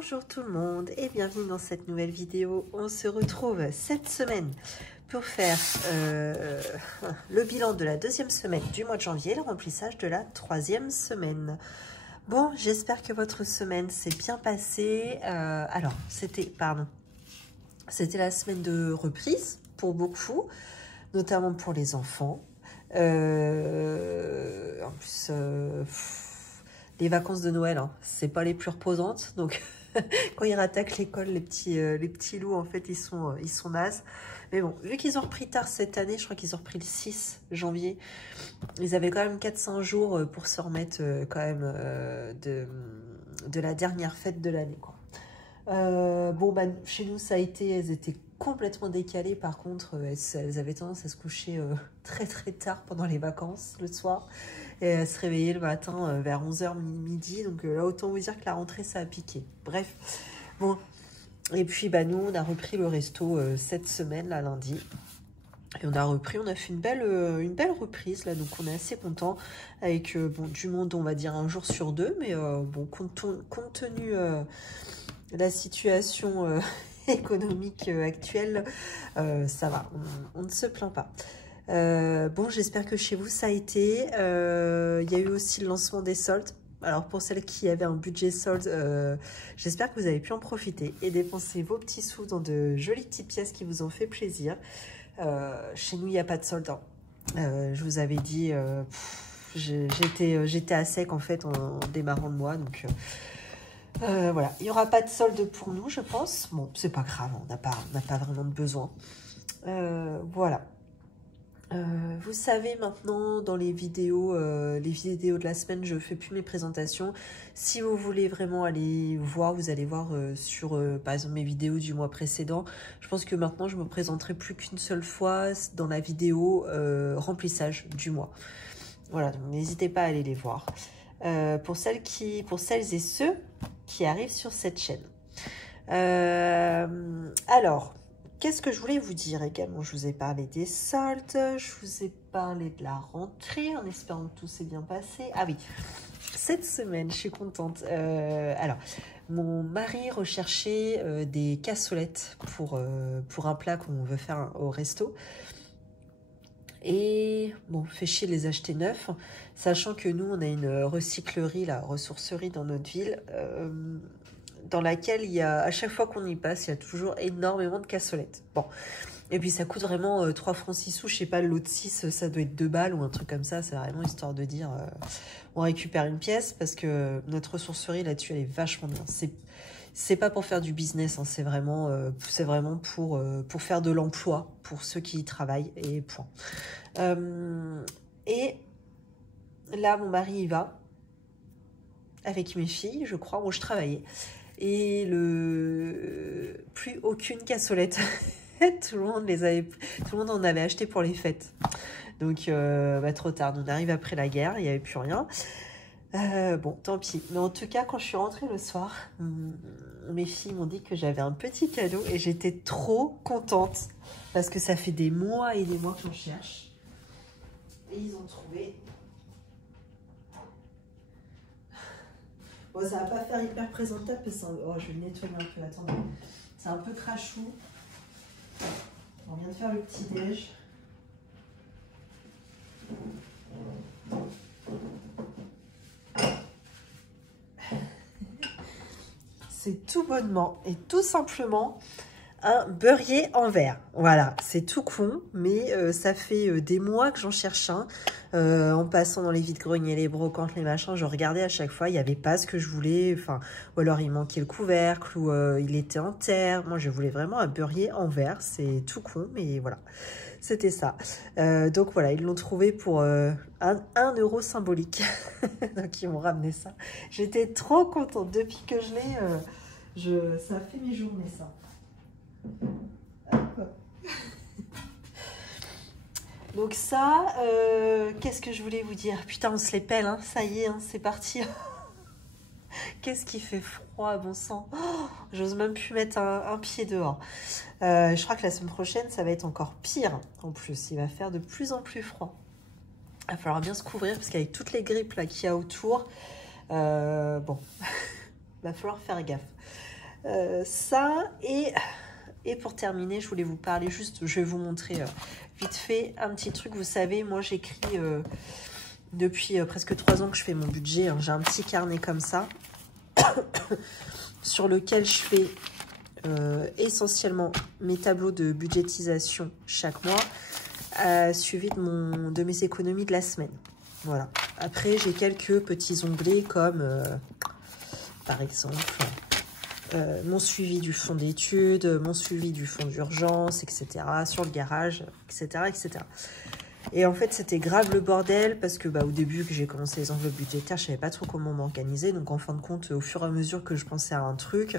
Bonjour tout le monde et bienvenue dans cette nouvelle vidéo. On se retrouve cette semaine pour faire le bilan de la deuxième semaine du mois de janvier, le remplissage de la troisième semaine. Bon, j'espère que votre semaine s'est bien passée. Alors, c'était la semaine de reprise pour beaucoup, notamment pour les enfants. En plus, les vacances de Noël, hein, c'est pas les plus reposantes. Donc, quand ils rattaquent l'école, les petits loups, en fait, ils sont nazes. Mais bon, vu qu'ils ont repris tard cette année, je crois qu'ils ont repris le 6 janvier. Ils avaient quand même 400 jours pour se remettre quand même de la dernière fête de l'année, quoi. Bon, bah, chez nous, ça a été, elles étaient complètement décalées. Par contre, elles avaient tendance à se coucher très très tard pendant les vacances, le soir, et à se réveiller le matin vers 11h midi. Donc là, autant vous dire que la rentrée, ça a piqué. Bref, bon. Et puis, bah, nous, on a repris le resto cette semaine, là, lundi. Et on a fait une belle reprise, là, donc on est assez content avec bon, du monde, on va dire, un jour sur deux. Mais bon, compte tenu la situation économique actuelle, ça va, on ne se plaint pas. Bon, j'espère que chez vous ça a été. Il y a eu aussi le lancement des soldes. Alors pour celles qui avaient un budget solde, j'espère que vous avez pu en profiter et dépenser vos petits sous dans de jolies petites pièces qui vous ont fait plaisir. Chez nous, il n'y a pas de solde, hein. Je vous avais dit, j'étais à sec en fait en démarrant le mois, donc voilà, il n'y aura pas de solde pour nous, je pense. Bon, c'est pas grave, on n'a pas vraiment de besoin. Voilà. Vous savez maintenant, dans les vidéos de la semaine, je fais plus mes présentations. Si vous voulez vraiment aller voir, vous allez voir sur, par exemple, mes vidéos du mois précédent. Je pense que maintenant, je me présenterai plus qu'une seule fois dans la vidéo remplissage du mois. Voilà, donc n'hésitez pas à aller les voir. Pour celles et ceux qui arrivent sur cette chaîne. Alors, qu'est-ce que je voulais vous dire également? Je vous ai parlé des soldes, je vous ai parlé de la rentrée, en espérant que tout s'est bien passé. Ah oui, cette semaine, je suis contente. Alors, mon mari recherchait des cassolettes pour un plat qu'on veut faire au resto. Et bon, fait chier de les acheter neufs, sachant que nous, on a une recyclerie, la ressourcerie dans notre ville, dans laquelle il y a, à chaque fois qu'on y passe, il y a toujours énormément de cassolettes. Bon, et puis ça coûte vraiment 3 francs 6 sous, je sais pas, le lot de 6, ça doit être 2 balles ou un truc comme ça, c'est vraiment histoire de dire, on récupère une pièce, parce que notre ressourcerie là-dessus, elle est vachement bien. C'est pas pour faire du business, hein, c'est vraiment pour faire de l'emploi, pour ceux qui y travaillent, et point. Et là, mon mari y va, avec mes filles, je crois, où je travaillais. Et plus aucune cassolette. Tout le monde en avait acheté pour les fêtes. Donc, bah, trop tard. On arrive après la guerre, il n'y avait plus rien. Bon, tant pis. Mais en tout cas, quand je suis rentrée le soir, mes filles m'ont dit que j'avais un petit cadeau et j'étais trop contente parce que ça fait des mois et des mois que j'en cherche. Et ils ont trouvé. Bon, ça va pas faire hyper présentable parce que oh, je vais le nettoyer un peu. Attendez, c'est un peu crachou. On vient de faire le petit déj. C'est tout bonnement et tout simplement un beurrier en verre. Voilà, c'est tout con, mais ça fait des mois que j'en cherche un. En passant dans les vides-greniers, les brocantes, les machins, je regardais à chaque fois, il n'y avait pas ce que je voulais. Enfin, ou alors il manquait le couvercle, ou il était en terre. Moi, je voulais vraiment un beurrier en verre. C'est tout con, mais voilà, c'était ça. Donc voilà, ils l'ont trouvé pour 1 euro symbolique. Donc ils m'ont ramené ça. J'étais trop contente. Depuis que je l'ai, ça a fait mes journées, ça. Donc ça, qu'est-ce que je voulais vous dire? Putain, on se les pèle, hein. Ça y est, hein, c'est parti. Qu'est-ce qui fait froid, bon sang. Oh, j'ose même plus mettre un pied dehors. Je crois que la semaine prochaine, ça va être encore pire. En plus, il va faire de plus en plus froid. Il va falloir bien se couvrir parce qu'avec toutes les grippes là qu'il y a autour, bon, il va falloir faire gaffe. Ça, et pour terminer, je voulais vous parler juste, je vais vous montrer vite fait un petit truc. Vous savez, moi j'écris depuis presque 3 ans que je fais mon budget. Hein. J'ai un petit carnet comme ça, sur lequel je fais essentiellement mes tableaux de budgétisation chaque mois, suivi de mes économies de la semaine. Voilà. Après, j'ai quelques petits onglets comme, par exemple, mon suivi du fonds d'études, mon suivi du fonds d'urgence, etc. Sur le garage, etc. etc. Et en fait, c'était grave le bordel parce que au début que j'ai commencé les enveloppes budgétaires, je savais pas trop comment m'organiser. Donc en fin de compte, au fur et à mesure que je pensais à un truc,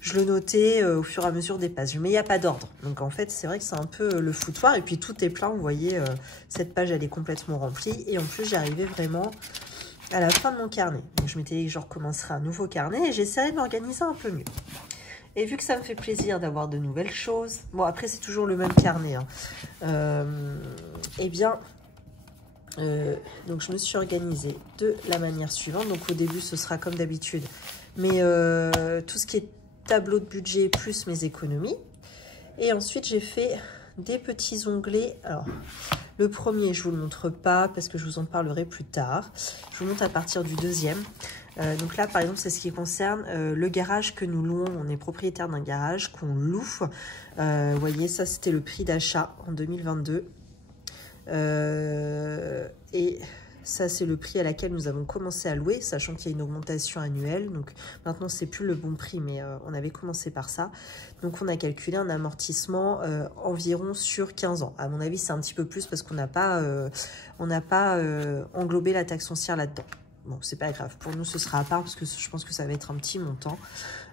je le notais au fur et à mesure des pages. Mais il n'y a pas d'ordre. Donc en fait, c'est vrai que c'est un peu le foutoir. Et puis tout est plein, vous voyez, cette page, elle est complètement remplie. Et en plus, j'arrivais vraiment à la fin de mon carnet. Donc je m'étais dit que je recommencerai un nouveau carnet et j'essaierai de m'organiser un peu mieux. Et vu que ça me fait plaisir d'avoir de nouvelles choses, bon après c'est toujours le même carnet, hein, eh bien, donc je me suis organisée de la manière suivante. Donc au début ce sera comme d'habitude, mais tout ce qui est tableau de budget plus mes économies. Et ensuite j'ai fait des petits onglets. Alors le premier je vous le montre pas parce que je vous en parlerai plus tard. Je vous montre à partir du deuxième. Donc là, par exemple, c'est ce qui concerne le garage que nous louons. On est propriétaire d'un garage qu'on loue. Vous voyez, ça, c'était le prix d'achat en 2022. Et ça, c'est le prix à laquelle nous avons commencé à louer, sachant qu'il y a une augmentation annuelle. Donc maintenant, c'est plus le bon prix, mais on avait commencé par ça. Donc on a calculé un amortissement environ sur 15 ans. À mon avis, c'est un petit peu plus parce qu'on n'a pas, englobé la taxe foncière là-dedans. Bon, c'est pas grave. Pour nous, ce sera à part parce que je pense que ça va être un petit montant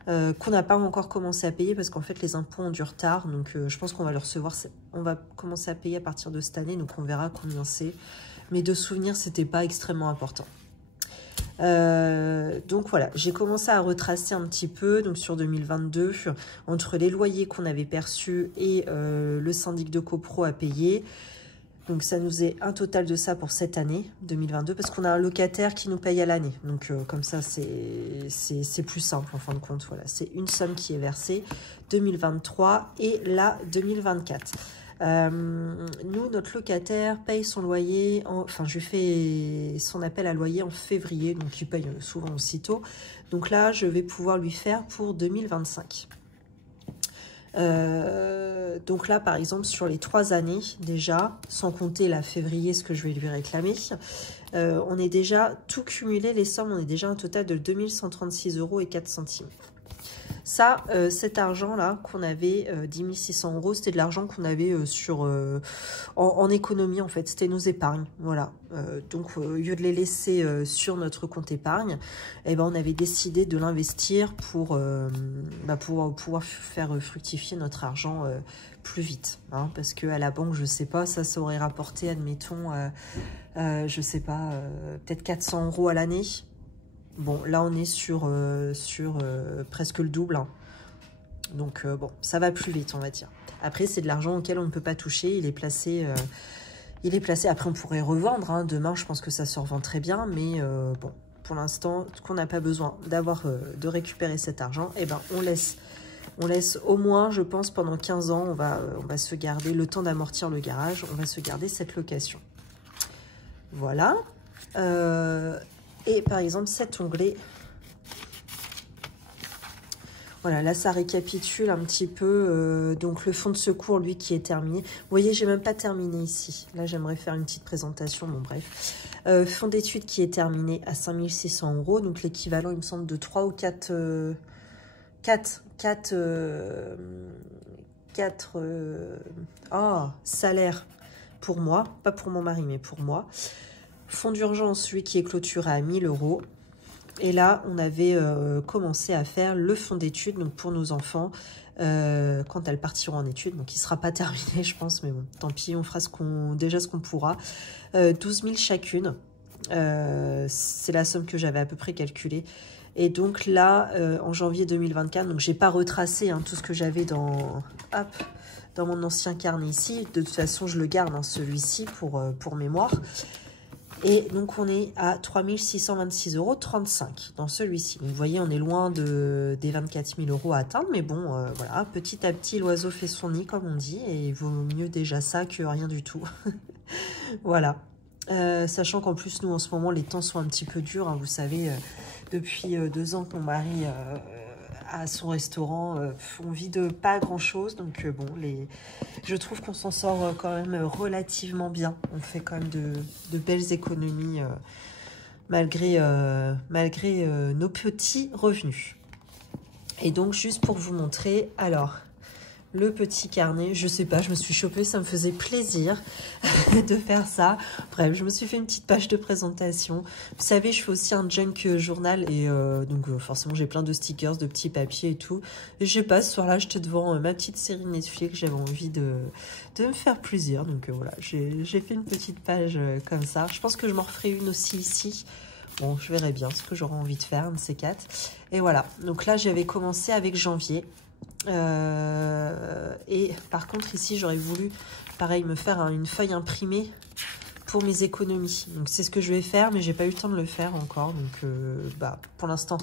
qu'on n'a pas encore commencé à payer parce qu'en fait, les impôts ont du retard. Donc, je pense qu'on va le recevoir. On va commencer à payer à partir de cette année. Donc, on verra combien c'est. Mais de souvenir, c'était pas extrêmement important. Donc, voilà. J'ai commencé à retracer un petit peu. Donc, sur 2022, entre les loyers qu'on avait perçus et le syndic de copro à payer. Donc, ça nous est un total de ça pour cette année 2022 parce qu'on a un locataire qui nous paye à l'année. Donc, comme ça, c'est plus simple en fin de compte. Voilà, c'est une somme qui est versée 2023 et là 2024. Nous, notre locataire paye son loyer, enfin, je lui fais son appel à loyer en février, donc il paye souvent aussitôt. Donc là, je vais pouvoir lui faire pour 2025. Donc là, par exemple, sur les 3 années, déjà, sans compter la février, ce que je vais lui réclamer, on est déjà, tout cumulé, les sommes, on est déjà un total de 2136,04 €. Ça, cet argent-là qu'on avait, 10 600 €, c'était de l'argent qu'on avait en économie, en fait. C'était nos épargnes, voilà. Donc, au lieu de les laisser sur notre compte épargne, eh ben, on avait décidé de l'investir pour pouvoir faire fructifier notre argent plus vite. Hein, parce qu'à la banque, je sais pas, ça aurait rapporté, admettons, je sais pas, peut-être 400 € à l'année. Bon, là, on est sur presque le double. Hein. Donc, bon, ça va plus vite, on va dire. Après, c'est de l'argent auquel on ne peut pas toucher. Il est placé. Après, on pourrait revendre. Hein. Demain, je pense que ça se revend très bien. Mais bon, pour l'instant, qu'on n'a pas besoin de récupérer cet argent, eh ben, on laisse au moins, je pense, pendant 15 ans, on va se garder le temps d'amortir le garage. On va se garder cette location. Voilà. Et par exemple, cet onglet, voilà, là, ça récapitule un petit peu. Donc, le fonds de secours, lui, qui est terminé. Vous voyez, j'ai même pas terminé ici. Là, j'aimerais faire une petite présentation. Bon, bref. Fonds d'études qui est terminé à 5 600 €. Donc, l'équivalent, il me semble, de 3 ou 4 salaires pour moi. Pas pour mon mari, mais pour moi. Fonds d'urgence, celui qui est clôturé à 1 000 €. Et là, on avait commencé à faire le fonds d'études donc pour nos enfants quand elles partiront en études. Donc, il ne sera pas terminé, je pense, mais bon, tant pis, on fera déjà ce qu'on pourra. 12 000 chacune. C'est la somme que j'avais à peu près calculée. Et donc là, en janvier 2024, donc j'ai pas retracé tout ce que j'avais dans mon ancien carnet ici. De toute façon, je le garde, celui-ci, pour mémoire. Et donc, on est à 3 626,35 € dans celui-ci. Vous voyez, on est loin des 24 000 € à atteindre. Mais bon, voilà, petit à petit, l'oiseau fait son nid, comme on dit. Et il vaut mieux déjà ça que rien du tout. Voilà. Sachant qu'en plus, nous, en ce moment, les temps sont un petit peu durs. Hein, vous savez, depuis 2 ans que mon mari a son restaurant, on vit de pas grand-chose. Donc, bon, je trouve qu'on s'en sort quand même relativement bien. On fait quand même de belles économies malgré nos petits revenus. Et donc, juste pour vous montrer, alors, le petit carnet, je sais pas, je me suis chopée, ça me faisait plaisir de faire ça. Bref, je me suis fait une petite page de présentation. Vous savez, je fais aussi un junk journal et donc forcément j'ai plein de stickers, de petits papiers et tout. Et je sais pas, ce soir-là, j'étais devant ma petite série Netflix, j'avais envie de me faire plaisir. Donc voilà, j'ai fait une petite page comme ça. Je pense que je m'en referai une aussi ici. Bon, je verrai bien ce que j'aurai envie de faire, un de ces 4. Et voilà, donc là j'avais commencé avec janvier. Et par contre ici j'aurais voulu pareil me faire une feuille imprimée pour mes économies, donc c'est ce que je vais faire, mais j'ai pas eu le temps de le faire encore. Donc pour l'instant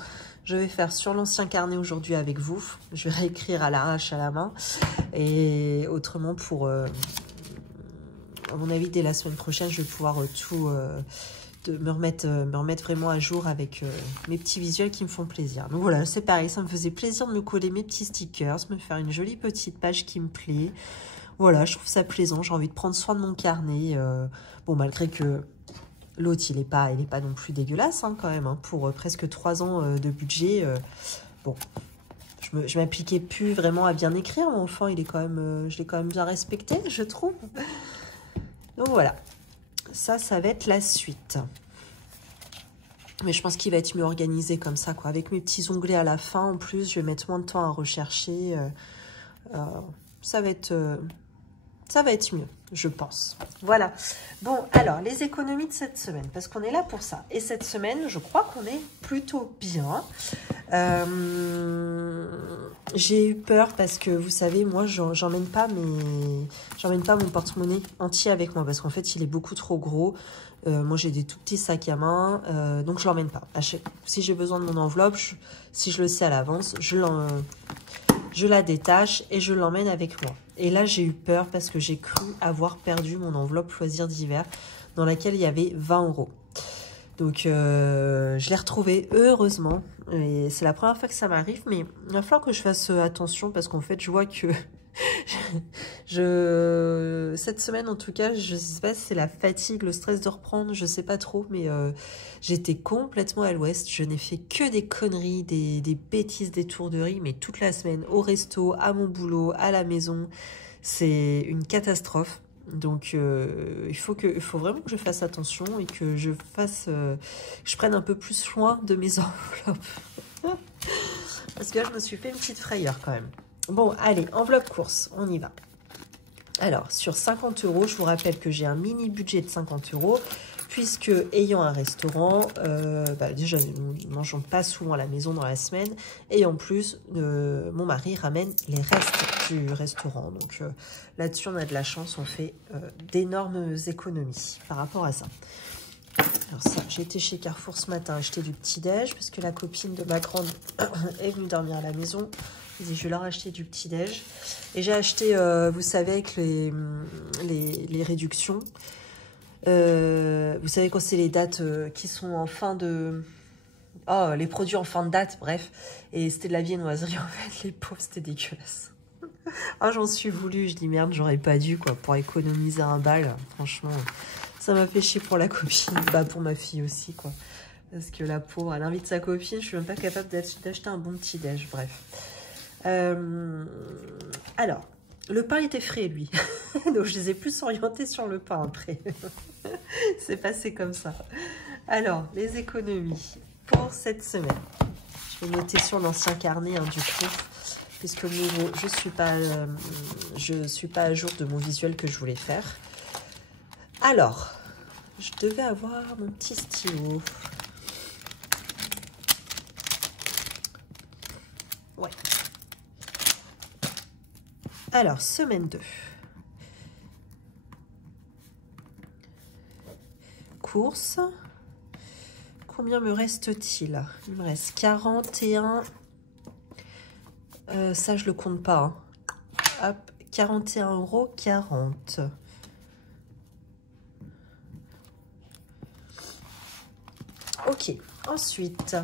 je vais faire sur l'ancien carnet aujourd'hui avec vous. Je vais réécrire à l'arrache à la main, et autrement pour à mon avis dès la semaine prochaine je vais pouvoir tout me remettre vraiment à jour avec mes petits visuels qui me font plaisir. Donc voilà, c'est pareil, ça me faisait plaisir de me coller mes petits stickers, me faire une jolie petite page qui me plaît. Voilà, je trouve ça plaisant, j'ai envie de prendre soin de mon carnet. Bon, malgré que l'autre, il est pas non plus dégueulasse hein, quand même, hein, pour presque 3 ans de budget. Bon, je m'appliquais plus vraiment à bien écrire, mon enfant, il est quand même, je l'ai quand même bien respecté, je trouve. Donc voilà. Ça va être la suite. Mais je pense qu'il va être mieux organisé comme ça, quoi. Avec mes petits onglets à la fin, en plus, je vais mettre moins de temps à rechercher. Ça va être mieux, je pense. Voilà. Bon, alors, les économies de cette semaine, parce qu'on est là pour ça. Et cette semaine, je crois qu'on est plutôt bien. J'ai eu peur parce que, vous savez, moi, j'emmène pas mon porte-monnaie entier avec moi parce qu'en fait, il est beaucoup trop gros. Moi, j'ai des tout petits sacs à main, donc je l'emmène pas. Si j'ai besoin de mon enveloppe, si je le sais à l'avance, je la détache et je l'emmène avec moi. Et là, j'ai eu peur parce que j'ai cru avoir perdu mon enveloppe loisirs d'hiver dans laquelle il y avait 20 €. Donc, je l'ai retrouvée, heureusement. Et c'est la première fois que ça m'arrive, mais il va falloir que je fasse attention parce qu'en fait, je vois que cette semaine, en tout cas, je sais pas si c'est la fatigue, le stress de reprendre, je sais pas trop, mais j'étais complètement à l'ouest. Je n'ai fait que des conneries, des bêtises, des tourderies, mais toute la semaine, au resto, à mon boulot, à la maison. C'est une catastrophe. Donc, il faut vraiment que je fasse attention et que je prenne un peu plus soin de mes enveloppes. Parce que là, je me suis fait une petite frayeur quand même. Bon, allez, enveloppe course, on y va. Alors, sur 50 €, je vous rappelle que j'ai un mini budget de 50 €, puisque ayant un restaurant, déjà, nous ne mangeons pas souvent à la maison dans la semaine, et en plus, mon mari ramène les restes du restaurant. Donc là-dessus, on a de la chance, on fait d'énormes économies par rapport à ça. Alors ça, j'ai été chez Carrefour ce matin acheter du petit-déj, parce que la copine de ma grande est venue dormir à la maison. Je vais leur acheter du petit-déj. Et j'ai acheté, vous savez, avec les réductions. Vous savez quand c'est les dates qui sont en fin de... Oh, les produits en fin de date, bref. Et c'était de la viennoiserie, en fait. Les pauvres, c'était dégueulasse. Ah, j'en suis voulu. Je dis, merde, j'aurais pas dû, quoi, pour économiser un bal. Franchement, ça m'a fait chier pour la copine. Bah, pour ma fille aussi, quoi. Parce que la pauvre, elle invite sa copine. Je suis même pas capable d'acheter un bon petit-déj, bref. Alors, le pain était frais, lui. Donc, je les ai plus orientés sur le pain après. C'est passé comme ça. Alors, les économies pour cette semaine. Je vais noter sur l'ancien carnet, hein, du coup, puisque le nouveau, je suis pas à jour de mon visuel que je voulais faire. Alors, je devais avoir mon petit stylo. Ouais. Alors, semaine 2. courses. Combien me reste-t-il? Il me reste 41. Ça, je le compte pas. Hein. Hop, 41,40 €. Ok, ensuite,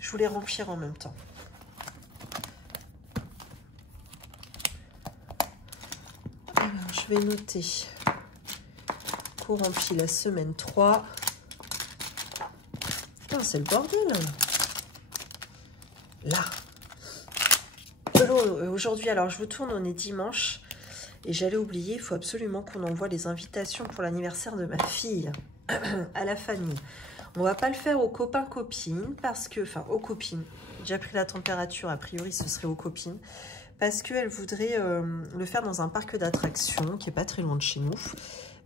je voulais remplir en même temps. Alors, je vais noter qu'on remplit la semaine 3. Putain, c'est le bordel. Là. Aujourd'hui, alors je vous tourne, on est dimanche. Et j'allais oublier, il faut absolument qu'on envoie les invitations pour l'anniversaire de ma fille à la famille. On va pas le faire aux copains-copines parce que, enfin aux copines, j'ai déjà pris la température, a priori ce serait aux copines, parce qu'elle voudrait le faire dans un parc d'attractions qui est pas très loin de chez nous.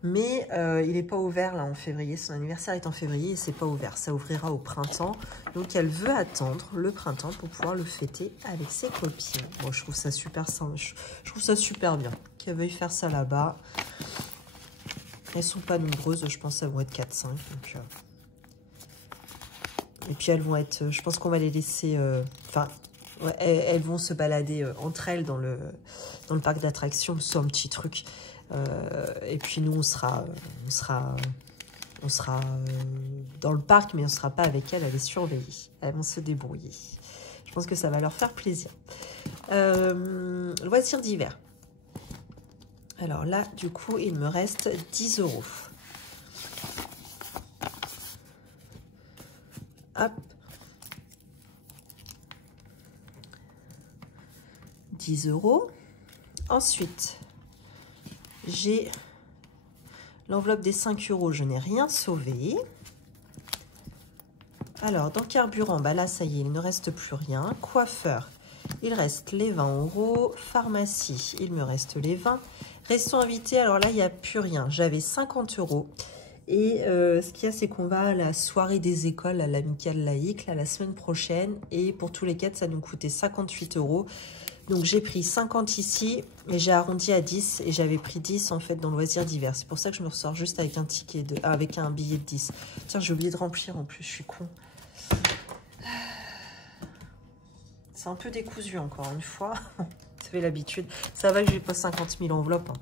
Mais il n'est pas ouvert là en février, son anniversaire est en février et c'est pas ouvert, ça ouvrira au printemps. Donc elle veut attendre le printemps pour pouvoir le fêter avec ses copines. Bon, je trouve ça super simple, je trouve ça super bien qu'elle veuille faire ça là-bas. Elles sont pas nombreuses, je pense qu'elles vont être 4-5. Donc, et puis elles vont être, je pense qu'on va les laisser, enfin, ouais, elles vont se balader entre elles dans le parc d'attractions, c'est un petit truc. Et puis nous, on sera dans le parc, mais on ne sera pas avec elles à les surveiller. Elles vont se débrouiller. Je pense que ça va leur faire plaisir. Loisirs d'hiver. Alors là, du coup, il me reste 10 €. Hop. 10 €. Ensuite, j'ai l'enveloppe des 5 €, je n'ai rien sauvé. Alors, dans carburant, bah là, ça y est, il ne reste plus rien. Coiffeur, il reste les 20 €. Pharmacie, il me reste les 20. Restons invités, alors là, il n'y a plus rien. J'avais 50 €. Et ce qu'il y a, c'est qu'on va à la soirée des écoles, à l'amicale laïque, là, la semaine prochaine. Et pour tous les 4, ça nous coûtait 58 €. Donc j'ai pris 50 ici, mais j'ai arrondi à 10 et j'avais pris 10 en fait dans loisirs divers. C'est pour ça que je me ressors juste avec un ticket avec un billet de 10. Tiens, j'ai oublié de remplir en plus, je suis con. C'est un peu décousu encore une fois. Vous avez l'habitude. Ça va que j'ai pas 50 000 enveloppes. Hein.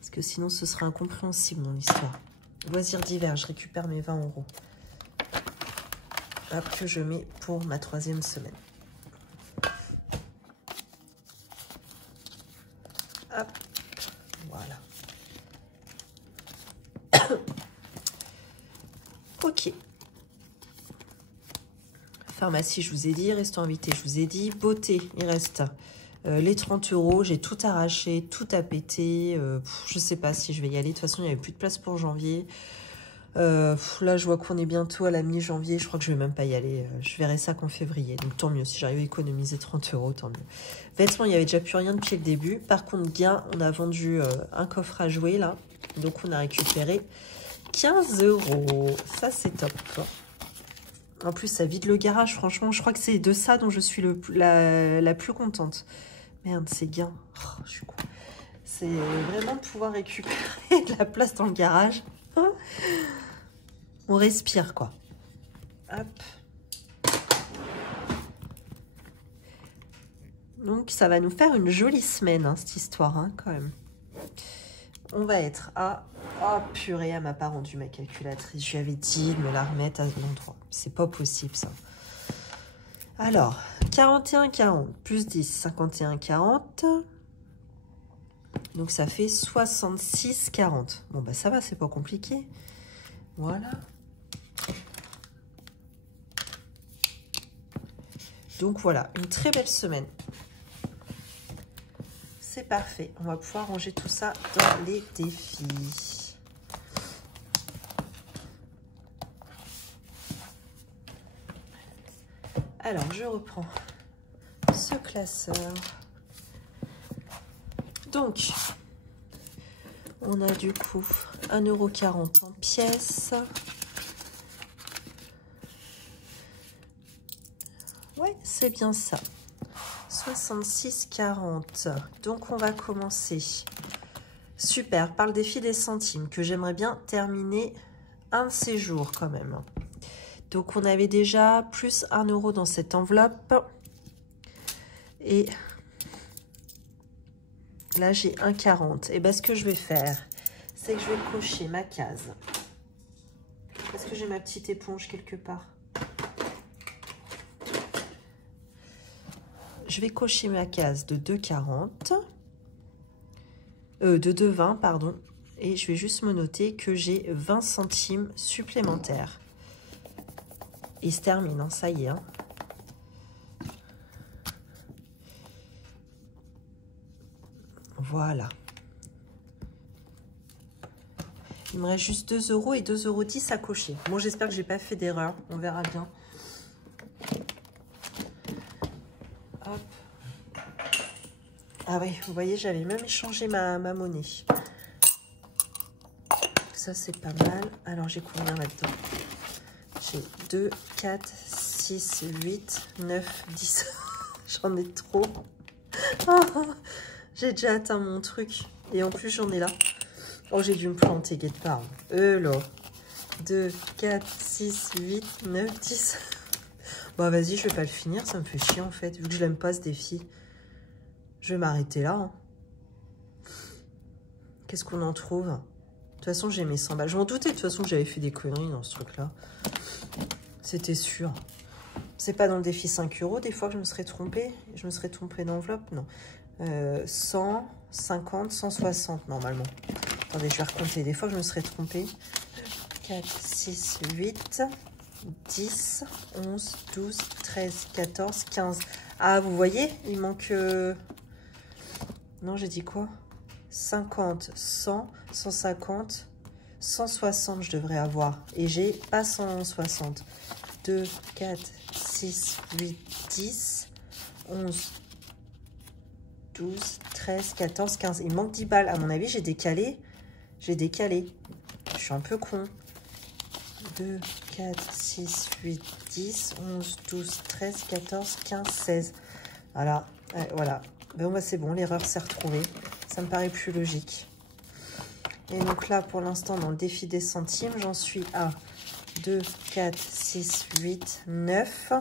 Parce que sinon ce serait incompréhensible mon histoire. Loisirs divers, je récupère mes 20 €. Hop, que je mets pour ma 3e semaine. Hop, voilà. Ok. Pharmacie, je vous ai dit. Restaurant invité, je vous ai dit. Beauté, il reste les 30 €. J'ai tout arraché, tout à péter. Je ne sais pas si je vais y aller. De toute façon, il n'y avait plus de place pour janvier. Là, je vois qu'on est bientôt à la mi-janvier. Je crois que je ne vais même pas y aller. Je verrai ça qu'en février. Donc, tant mieux. Si j'arrive à économiser 30 €, tant mieux. Vêtements, il n'y avait déjà plus rien depuis le début. Par contre, gain, on a vendu un coffre à jouer, là. Donc, on a récupéré 15 €. Ça, c'est top. En plus, ça vide le garage. Franchement, je crois que c'est de ça dont je suis la plus contente. Merde, c'est gain. Oh, je suis con. C'est vraiment de pouvoir récupérer de la place dans le garage. On respire, quoi. Hop. Donc, ça va nous faire une jolie semaine, hein, cette histoire, hein, quand même. On va être à... Oh, purée, elle m'a pas rendu ma calculatrice. Je lui avais dit de me la remettre à l'endroit. C'est pas possible, ça. Alors, 41,40 plus 10, 51,40. Donc, ça fait 66,40. Bon, bah, ça va, c'est pas compliqué. Voilà. Donc, voilà, une très belle semaine. C'est parfait. On va pouvoir ranger tout ça dans les défis. Alors, je reprends ce classeur. Donc, on a du coup 1,40 € en pièces. Ouais, c'est bien ça. 66,40. Donc, on va commencer Super, par le défi des centimes, que j'aimerais bien terminer un de ces jours quand même. Donc, on avait déjà plus 1 euro dans cette enveloppe. Et là, j'ai 1,40. Et bien, ce que je vais faire, c'est que je vais cocher ma case. Est-ce que j'ai ma petite éponge quelque part? Je vais cocher ma case de 2,40. De 2,20, pardon. Et je vais juste me noter que j'ai 20 centimes supplémentaires. Il se termine, hein, ça y est. Hein. Voilà. Il me reste juste 2 euros et 2,10 euros à cocher. Bon, j'espère que j'ai pas fait d'erreur. On verra bien. Hop. Ah oui, vous voyez, j'avais même échangé ma monnaie. Ça, c'est pas mal. Alors, j'ai combien là-dedans? J'ai 2, 4, 6, 8, 9, 10. J'en ai trop. J'ai déjà atteint mon truc. Et en plus, j'en ai là. Oh, j'ai dû me planter, guette pas. Là. 2, 4, 6, 8, 9, 10. Bah, vas-y, je vais pas le finir. Ça me fait chier, en fait. Vu que je l'aime pas, ce défi. Je vais m'arrêter là. Hein. Qu'est-ce qu'on en trouve? De toute façon, j'ai mes 100 balles. Je m'en doutais, de toute façon, que j'avais fait des conneries dans ce truc-là. C'était sûr. C'est pas dans le défi 5 euros, des fois, que je me serais trompée. Je me serais trompée d'enveloppe, non. 100, 50, 160, normalement. Attendez, je vais recompter. Des fois, je me serais trompée. 4, 6, 8, 10, 11, 12, 13, 14, 15. Ah, vous voyez, il manque... Non, j'ai dit quoi? 50, 100, 150, 160 je devrais avoir. Et j'ai pas 160. 2, 4, 6, 8, 10, 11, 12, 13, 14, 15. Il manque 10 balles. À mon avis, j'ai décalé. J'ai décalé. Je suis un peu con. 2, 4, 6, 8, 10, 11, 12, 13, 14, 15, 16. Voilà. Voilà. Ben, bah, c'est bon, l'erreur s'est retrouvée. Ça me paraît plus logique. Et donc là, pour l'instant, dans le défi des centimes, j'en suis à 2, 4, 6, 8, 9.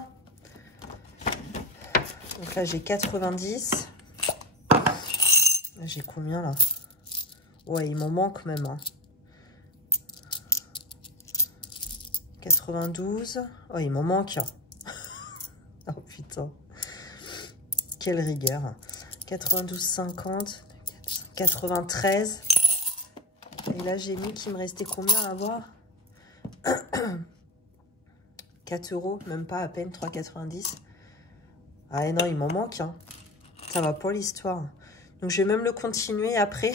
Donc là, j'ai 90. J'ai combien là? Ouais, il m'en manque même. Hein. 92. Oh, il m'en manque. Oh putain. Quelle rigueur. 92, 50. 93. Et là, j'ai mis qu'il me restait combien à avoir? 4 euros, même pas à peine, 3,90. Ah non, il m'en manque. Hein. Ça va pour l'histoire. Donc, je vais même le continuer après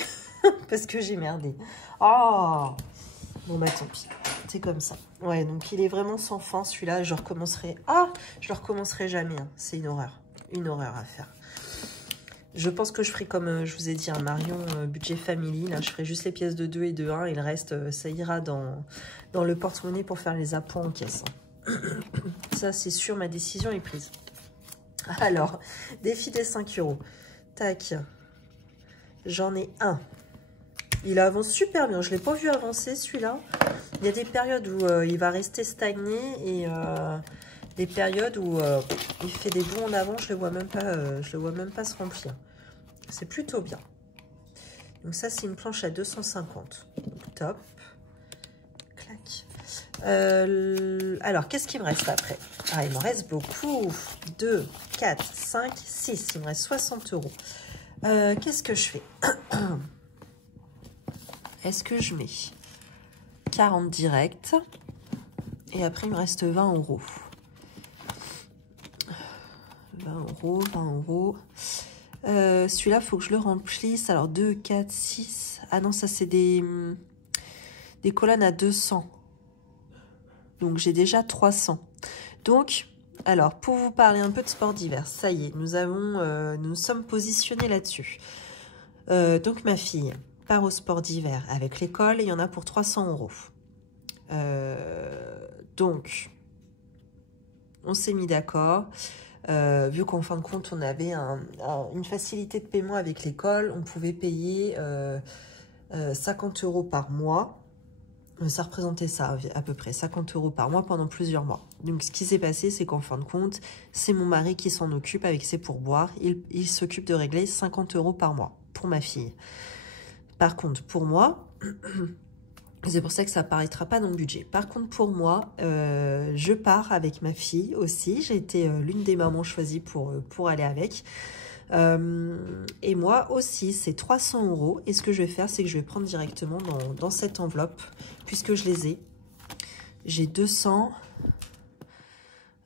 parce que j'ai merdé. Oh! Bon, bah tant pis. C'est comme ça. Ouais, donc il est vraiment sans fin celui-là. Je recommencerai. Ah! Je le recommencerai jamais. Hein. C'est une horreur. Une horreur à faire. Je pense que je ferai comme je vous ai dit, un Marion budget family. Là, je ferai juste les pièces de 2 et de 1 et le reste, ça ira dans le porte-monnaie pour faire les appoints en caisse. Ça, c'est sûr, ma décision est prise. Alors, défi des 5 euros. Tac. J'en ai un. Il avance super bien. Je ne l'ai pas vu avancer, celui-là. Il y a des périodes où il va rester stagné et des périodes où il fait des bons en avant. Je le vois même pas se remplir. C'est plutôt bien. Donc ça, c'est une planche à 250. Donc, top. Clac. Alors, qu'est-ce qu'il me reste après? Ah, il me reste beaucoup. 2, 4, 5, 6. Il me reste 60 euros. Qu'est-ce que je fais? Est-ce que je mets 40 direct? Et après, il me reste 20 euros. 20 euros, 20 euros. Celui-là, il faut que je le remplisse. Alors, 2, 4, 6. Ah non, ça, c'est des colonnes à 200. Donc, j'ai déjà 300. Donc, alors, pour vous parler un peu de sport d'hiver, ça y est, nous sommes positionnés là-dessus. Donc, ma fille part au sport d'hiver avec l'école et il y en a pour 300 euros. Donc, on s'est mis d'accord. Vu qu'en fin de compte, on avait une facilité de paiement avec l'école, on pouvait payer 50 € par mois. Ça représentait ça à peu près, 50 € par mois pendant plusieurs mois. Donc ce qui s'est passé, c'est qu'en fin de compte, c'est mon mari qui s'en occupe avec ses pourboires. Il s'occupe de régler 50 € par mois pour ma fille. Par contre, pour moi, c'est pour ça que ça ne paraîtra pas dans le budget. Par contre, pour moi, je pars avec ma fille aussi. J'ai été l'une des mamans choisies pour aller avec. Et moi aussi, c'est 300 €. Et ce que je vais faire, c'est que je vais prendre directement dans cette enveloppe, puisque je les ai. J'ai 200,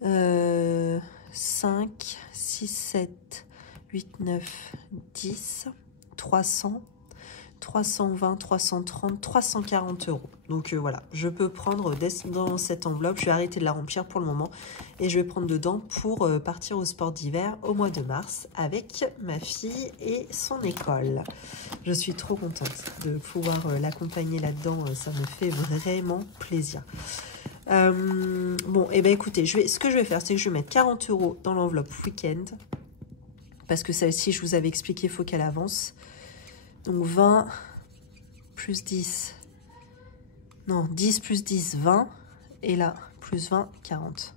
5, 6, 7, 8, 9, 10, 300, 320, 330, 340 €. Donc voilà, je peux prendre dans cette enveloppe. Je vais arrêter de la remplir pour le moment. Et je vais prendre dedans pour partir au sport d'hiver au mois de mars avec ma fille et son école. Je suis trop contente de pouvoir l'accompagner là-dedans. Ça me fait vraiment plaisir. Bon, et ben écoutez, ce que je vais faire, c'est que je vais mettre 40 € dans l'enveloppe week-end. Parce que celle-ci, je vous avais expliqué, il faut qu'elle avance. Donc 20 plus 10, non, 10 plus 10, 20. Et là, plus 20, 40.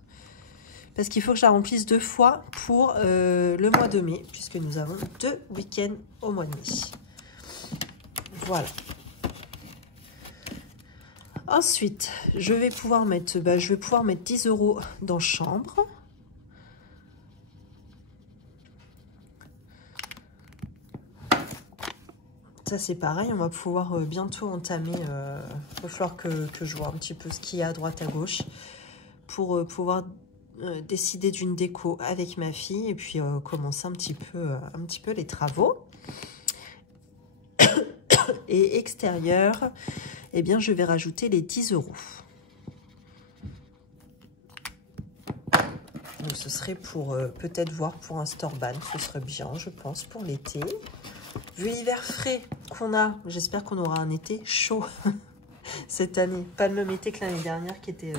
Parce qu'il faut que je la remplisse 2 fois pour le mois de mai, puisque nous avons 2 week-ends au mois de mai. Voilà. Ensuite, je vais pouvoir mettre 10 € dans chambre. Ça, c'est pareil, on va pouvoir bientôt entamer. Il va falloir que je vois un petit peu ce qu'il y a à droite à gauche pour pouvoir décider d'une déco avec ma fille et puis commencer un petit peu les travaux. Et extérieur, eh bien, je vais rajouter les 10 €. Donc, ce serait pour peut-être voir pour un store ban. Ce serait bien, je pense, pour l'été. Vu l'hiver frais qu'on a, j'espère qu'on aura un été chaud cette année. Pas le même été que l'année dernière qui était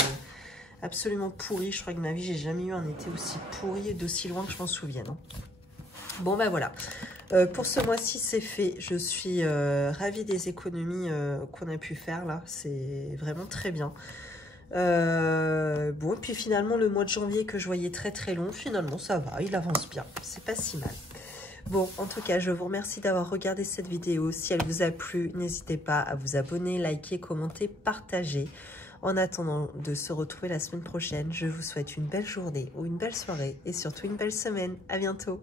absolument pourri. Je crois que ma vie, j'ai jamais eu un été aussi pourri et d'aussi loin que je m'en souvienne. Hein. Bon, ben voilà. Pour ce mois-ci, c'est fait. Je suis ravie des économies qu'on a pu faire là. C'est vraiment très bien. Bon, et puis finalement, le mois de janvier que je voyais très très long, finalement, ça va. Il avance bien. C'est pas si mal. Bon, en tout cas, je vous remercie d'avoir regardé cette vidéo. Si elle vous a plu, n'hésitez pas à vous abonner, liker, commenter, partager. En attendant de se retrouver la semaine prochaine, je vous souhaite une belle journée ou une belle soirée et surtout une belle semaine. À bientôt.